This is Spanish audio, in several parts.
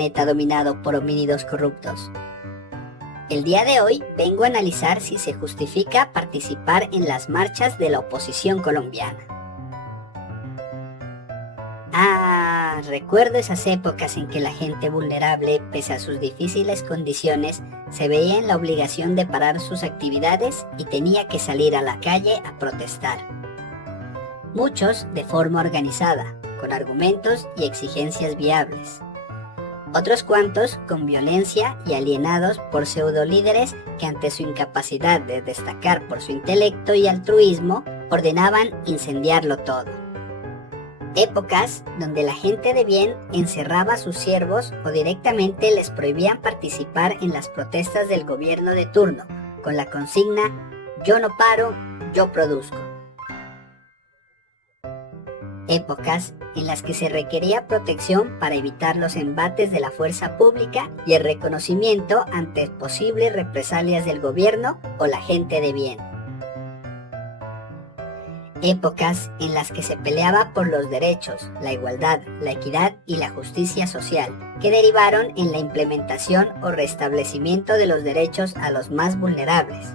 planeta dominado por homínidos corruptos. El día de hoy vengo a analizar si se justifica participar en las marchas de la oposición colombiana. Recuerdo esas épocas en que la gente vulnerable, pese a sus difíciles condiciones, se veía en la obligación de parar sus actividades y tenía que salir a la calle a protestar. Muchos de forma organizada, con argumentos y exigencias viables. Otros cuantos con violencia y alienados por pseudolíderes que ante su incapacidad de destacar por su intelecto y altruismo, ordenaban incendiarlo todo. Épocas donde la gente de bien encerraba a sus siervos o directamente les prohibían participar en las protestas del gobierno de turno, con la consigna "yo no paro, yo produzco". Épocas en las que se requería protección para evitar los embates de la fuerza pública y el reconocimiento ante posibles represalias del gobierno o la gente de bien. Épocas en las que se peleaba por los derechos, la igualdad, la equidad y la justicia social, que derivaron en la implementación o restablecimiento de los derechos a los más vulnerables.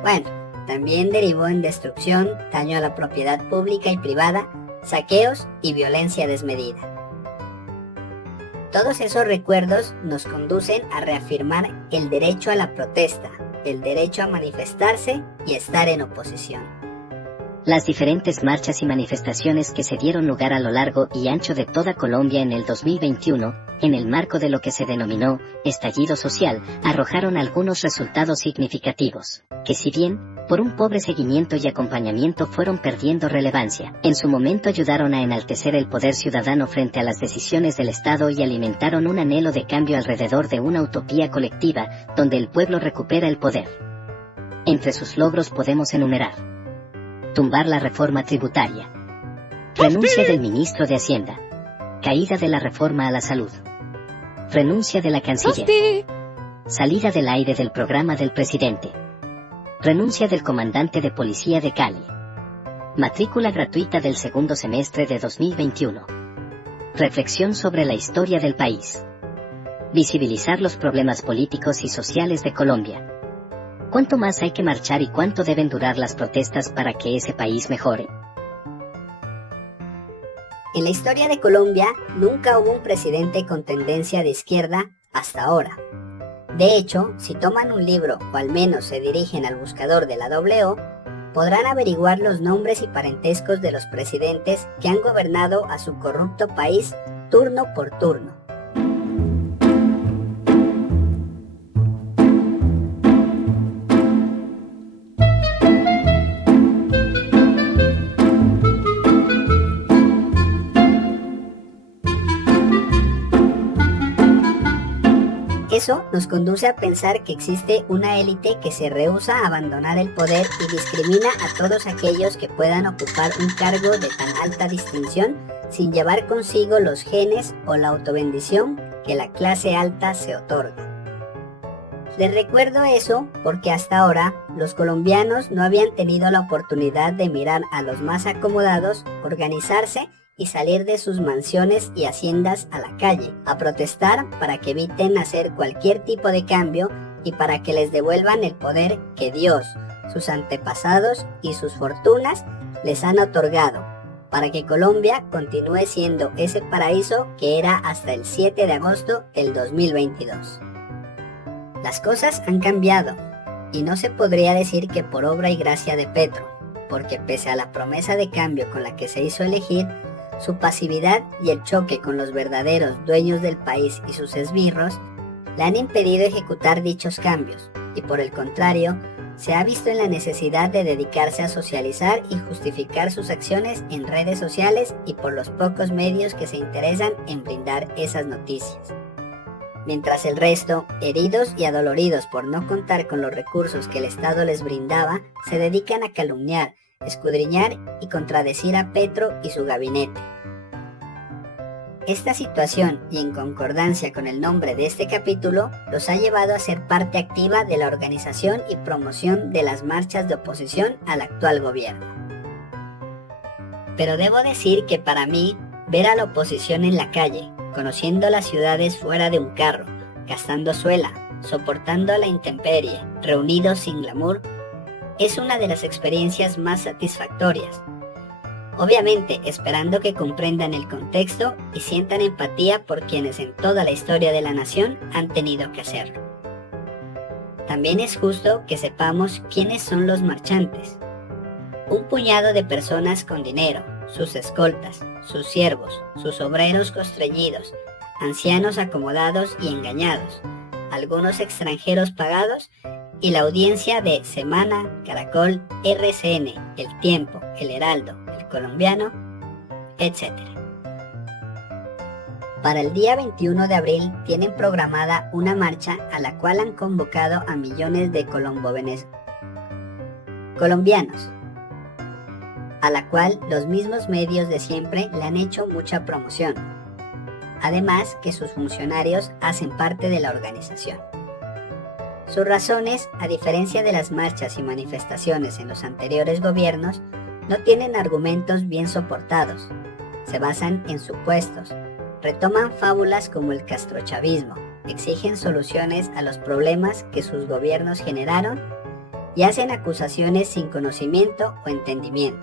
Bueno, también derivó en destrucción, daño a la propiedad pública y privada, saqueos y violencia desmedida. Todos esos recuerdos nos conducen a reafirmar el derecho a la protesta, el derecho a manifestarse y estar en oposición. Las diferentes marchas y manifestaciones que se dieron lugar a lo largo y ancho de toda Colombia en el 2021, en el marco de lo que se denominó estallido social, arrojaron algunos resultados significativos, que si bien, por un pobre seguimiento y acompañamiento fueron perdiendo relevancia, en su momento ayudaron a enaltecer el poder ciudadano frente a las decisiones del Estado y alimentaron un anhelo de cambio alrededor de una utopía colectiva, donde el pueblo recupera el poder. Entre sus logros podemos enumerar: tumbar la reforma tributaria, renuncia del ministro de Hacienda, caída de la reforma a la salud, renuncia de la canciller, salida del aire del programa del presidente, renuncia del comandante de policía de Cali, matrícula gratuita del segundo semestre de 2021, reflexión sobre la historia del país, visibilizar los problemas políticos y sociales de Colombia. ¿Cuánto más hay que marchar y cuánto deben durar las protestas para que ese país mejore? En la historia de Colombia nunca hubo un presidente con tendencia de izquierda hasta ahora. De hecho, si toman un libro o al menos se dirigen al buscador de la O, podrán averiguar los nombres y parentescos de los presidentes que han gobernado a su corrupto país turno por turno. Eso nos conduce a pensar que existe una élite que se rehúsa a abandonar el poder y discrimina a todos aquellos que puedan ocupar un cargo de tan alta distinción sin llevar consigo los genes o la autobendición que la clase alta se otorga. Les recuerdo eso porque hasta ahora los colombianos no habían tenido la oportunidad de mirar a los más acomodados, organizarse y salir de sus mansiones y haciendas a la calle, a protestar para que eviten hacer cualquier tipo de cambio y para que les devuelvan el poder que Dios, sus antepasados y sus fortunas les han otorgado, para que Colombia continúe siendo ese paraíso que era hasta el 7 de agosto del 2022. Las cosas han cambiado, y no se podría decir que por obra y gracia de Petro, porque pese a la promesa de cambio con la que se hizo elegir, su pasividad y el choque con los verdaderos dueños del país y sus esbirros le han impedido ejecutar dichos cambios, y por el contrario, se ha visto en la necesidad de dedicarse a socializar y justificar sus acciones en redes sociales y por los pocos medios que se interesan en brindar esas noticias. Mientras el resto, heridos y adoloridos por no contar con los recursos que el Estado les brindaba, se dedican a calumniar, escudriñar y contradecir a Petro y su gabinete. Esta situación, y en concordancia con el nombre de este capítulo, los ha llevado a ser parte activa de la organización y promoción de las marchas de oposición al actual gobierno. Pero debo decir que para mí, ver a la oposición en la calle, conociendo las ciudades fuera de un carro, gastando suela, soportando la intemperie, reunidos sin glamour, es una de las experiencias más satisfactorias. Obviamente esperando que comprendan el contexto y sientan empatía por quienes en toda la historia de la nación han tenido que hacerlo. También es justo que sepamos quiénes son los marchantes. Un puñado de personas con dinero, sus escoltas, sus siervos, sus obreros constreñidos, ancianos acomodados y engañados, algunos extranjeros pagados y la audiencia de Semana, Caracol, RCN, El Tiempo, El Heraldo, El Colombiano, etc. Para el día 21 de abril tienen programada una marcha a la cual han convocado a millones de colombianos, a la cual los mismos medios de siempre le han hecho mucha promoción, además que sus funcionarios hacen parte de la organización. Sus razones, a diferencia de las marchas y manifestaciones en los anteriores gobiernos, no tienen argumentos bien soportados, se basan en supuestos, retoman fábulas como el castrochavismo, exigen soluciones a los problemas que sus gobiernos generaron y hacen acusaciones sin conocimiento o entendimiento.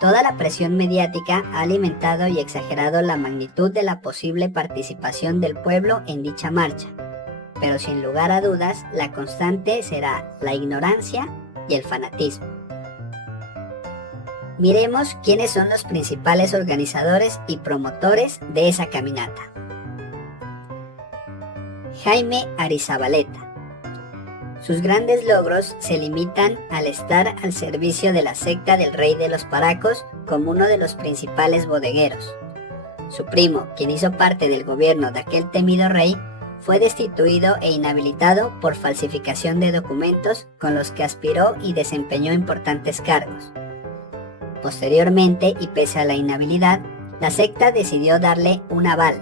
Toda la presión mediática ha alimentado y exagerado la magnitud de la posible participación del pueblo en dicha marcha, pero sin lugar a dudas, la constante será la ignorancia y el fanatismo. Miremos quiénes son los principales organizadores y promotores de esa caminata. Jaime Arizabaleta. Sus grandes logros se limitan al estar al servicio de la secta del Rey de los Paracos como uno de los principales bodegueros. Su primo, quien hizo parte del gobierno de aquel temido rey, fue destituido e inhabilitado por falsificación de documentos con los que aspiró y desempeñó importantes cargos. Posteriormente, y pese a la inhabilidad, la secta decidió darle un aval,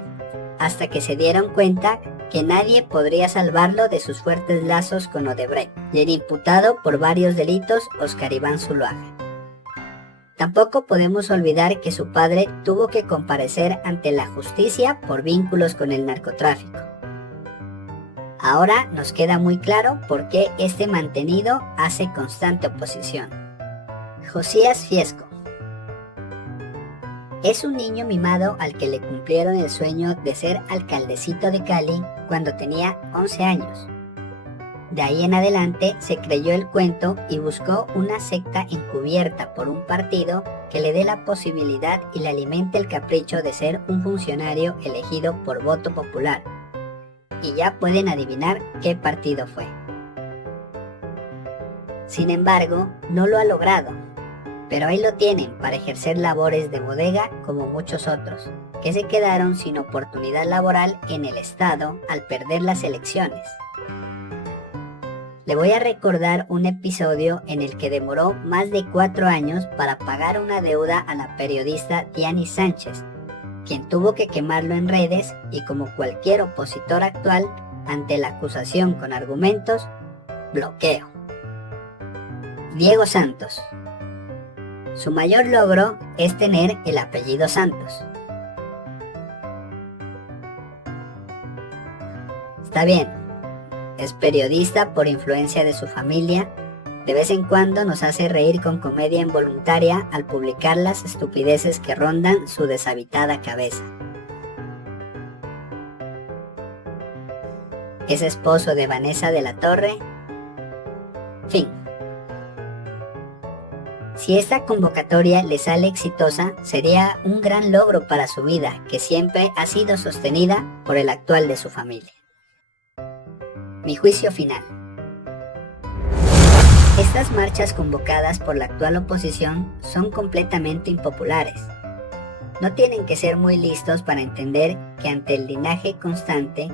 hasta que se dieron cuenta que nadie podría salvarlo de sus fuertes lazos con Odebrecht y el imputado por varios delitos Óscar Iván Zuluaga. Tampoco podemos olvidar que su padre tuvo que comparecer ante la justicia por vínculos con el narcotráfico. Ahora nos queda muy claro por qué este mantenido hace constante oposición. Josías Fiesco. Es un niño mimado al que le cumplieron el sueño de ser alcaldecito de Cali cuando tenía 11 años. De ahí en adelante se creyó el cuento y buscó una secta encubierta por un partido que le dé la posibilidad y le alimente el capricho de ser un funcionario elegido por voto popular. Y ya pueden adivinar qué partido fue. Sin embargo, no lo ha logrado, pero ahí lo tienen para ejercer labores de bodega como muchos otros, que se quedaron sin oportunidad laboral en el Estado al perder las elecciones. Le voy a recordar un episodio en el que demoró más de 4 años para pagar una deuda a la periodista Diany Sánchez, quien tuvo que quemarlo en redes y, como cualquier opositor actual, ante la acusación con argumentos, bloqueo. Diego Santos. Su mayor logro es tener el apellido Santos. Está bien, es periodista por influencia de su familia, de vez en cuando nos hace reír con comedia involuntaria al publicar las estupideces que rondan su deshabitada cabeza. Es esposo de Vanessa de la Torre. Fin. Si esta convocatoria le sale exitosa, sería un gran logro para su vida, que siempre ha sido sostenida por el actual de su familia. Mi juicio final. Estas marchas convocadas por la actual oposición son completamente impopulares. No tienen que ser muy listos para entender que ante el linaje constante,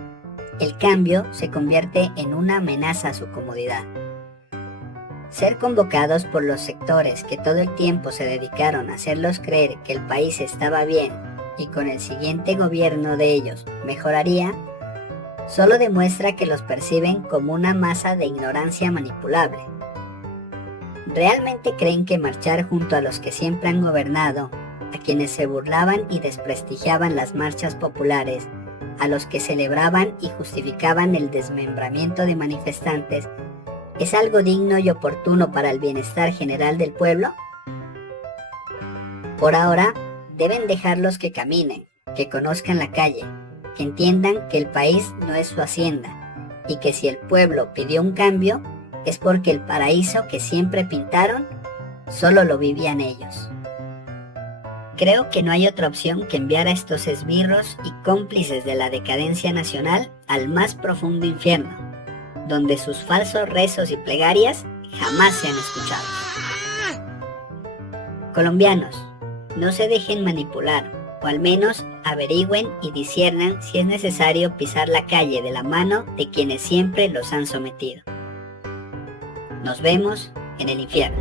el cambio se convierte en una amenaza a su comodidad. Ser convocados por los sectores que todo el tiempo se dedicaron a hacerlos creer que el país estaba bien y con el siguiente gobierno de ellos mejoraría, solo demuestra que los perciben como una masa de ignorancia manipulable. ¿Realmente creen que marchar junto a los que siempre han gobernado a quienes se burlaban y desprestigiaban las marchas populares, a los que celebraban y justificaban el desmembramiento de manifestantes, ¿es algo digno y oportuno para el bienestar general del pueblo? Por ahora, deben dejarlos que caminen, que conozcan la calle, que entiendan que el país no es su hacienda, y que si el pueblo pidió un cambio, es porque el paraíso que siempre pintaron, solo lo vivían ellos. Creo que no hay otra opción que enviar a estos esbirros y cómplices de la decadencia nacional al más profundo infierno, donde sus falsos rezos y plegarias jamás sean escuchados. Colombianos, no se dejen manipular, o al menos averigüen y disciernan si es necesario pisar la calle de la mano de quienes siempre los han sometido. Nos vemos en el infierno.